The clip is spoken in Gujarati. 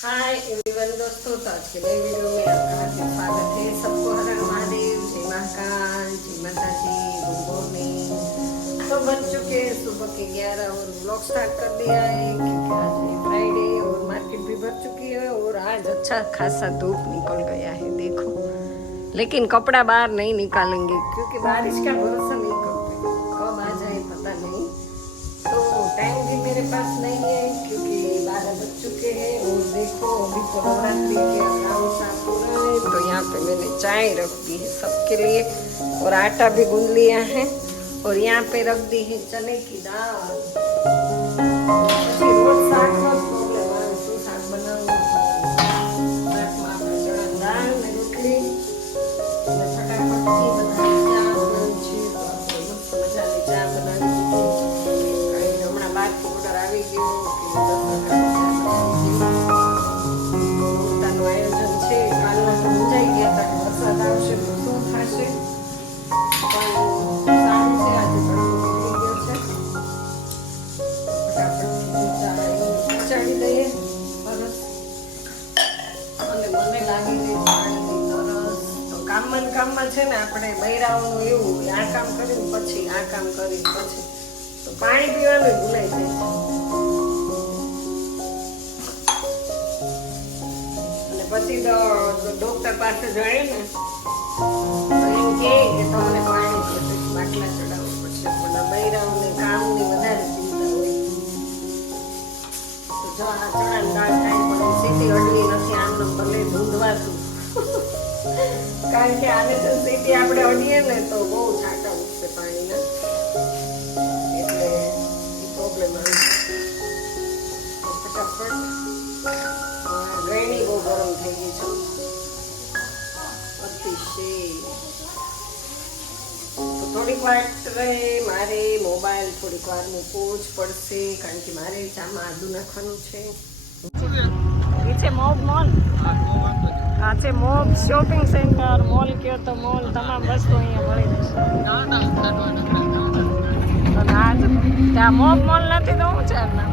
हाय एवरीवन दोस्तों, तो आज के नए वीडियो में आपका हार्दिक स्वागत है। सबको हर हर महादेव, जय महाकाल, जय माता जी, गुड मॉर्निंग। तो बज चुके हैं सुबह के 11 और व्लॉग स्टार्ट कर दिया है क्योंकि आज है फ्राइडे और मार्केट भी भर चुकी है और आज अच्छा खासा धूप निकल गया है, देखो। लेकिन कपड़ा बाहर नहीं निकालेंगे क्योंकि बारिश का भरोसा नहीं करते, कब आ जाए पता नहीं। तो टाइम भी मेरे पास नहीं है क्योंकि 12 बज चुके हैं और देखो अभी तो नवरात्रि के आराम साफ हो रहा है। तो यहाँ पे मैंने चाय रख दी है सबके लिए और आटा भी गूंद लिया है और यहाँ पे रख दी है चने की दाल। रोज शाक का प्रॉब्लम है, तो शाक बनाऊं दाल में रोटली फटाफट की बनाई चा बनाવી છે તો આપણે મસ્ત મજાની ચા બનાવી હમણાં બાર ઓર્ડર આવી ગયો કે 10 પોતાનું આયોજન છે। કાલના તો મુંજાઈ ગયા હતા કે વરસાદ આવશે તો શું થશે, પણ સારું છે આજે તડકો નીકળી ગયો છે। ફટાફટ ચા પચાડી દઈએ બસ। અને મને લાગી ગઈ પાણીની તરસ। તો કામમાં છે ને આપણે બૈરાઓનું એવું હોય, આ કામ કરીને પછી આ કામ કરી પછી તો પાણી પીવાનું ભૂલાઈ જાય છે। અને પછી તો ડોક્ટર પાસે જાય ને તો એમ કહે કે તમને પાણી પીશે, બાટલા ચડાવવું પડશે, પણ બૈરાઓને કામની વધારે ચિંતા હોય। તો જો આ ચણાની દાળ થાય પણ સીટી અડવી નથી, આમને ભલે ધૂંધવાતું કારણ કે આને જો સીટી આપણે અડીએ ને તો બહુ છાંટા ઉઠશે પાણીના, એટલે એ પ્રોબ્લેમ આવે। ફટાફટ ગળણી બહુ ગરમ થઈ ગઈ છે અતિશય। તો થોડીક વાર મારે મોબાઈલ થોડીક વાર મૂકવો જ પડશે કારણ કે મારે ચામાં આદુ નાખવાનું છે। એ છે મોબ મોલ, આ છે મોબ શોપિંગ સેન્ટર। મોલ કયો તો મોલ, તમામ વસ્તુ અહીંયા મળી જશે। ત્યાં મોબ મોલ નથી તો હું છે ના